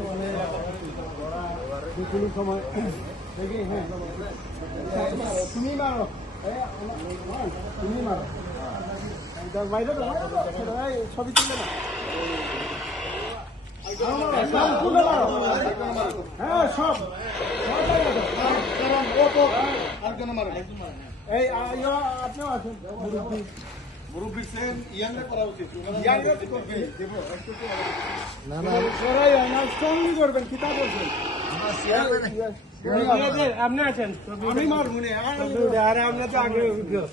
বর্তমানে যে কোনো সময় দেখি হ্যাঁ তুমি মারো তুমি মারো বাইরে ছবি তুলে না আপনিও আছেন হয়? আপনি আছেন আমি মারবো না, আর- আমরা তো আগে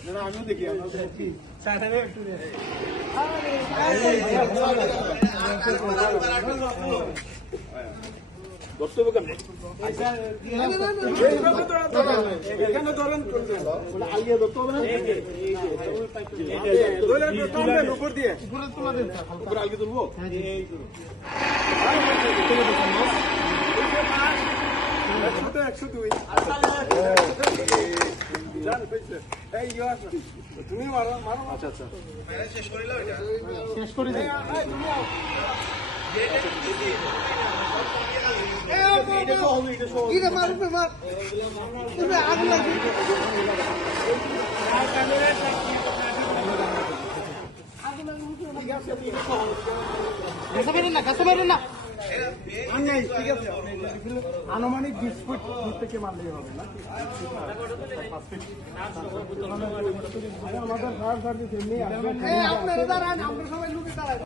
না, আমিও দেখি আমরা দরকার নাই। এখানে ধরেন আলিয়া ধরতে হবে না? উপর দিয়ে। উপরে আলগি তুলবো? একশো দুই। যান, হয়েছে। এই, আসো। তুমি মারো মারো আচ্ছা আচ্ছা শেষ করে দিই তুমি আও। এটা নাই, ঠিক আছে। আনুমানিক বিশ ফুট দূর থেকে মারলেই হবে না। আমাদের ফায়ার সার্ভিস এমনি আসবে।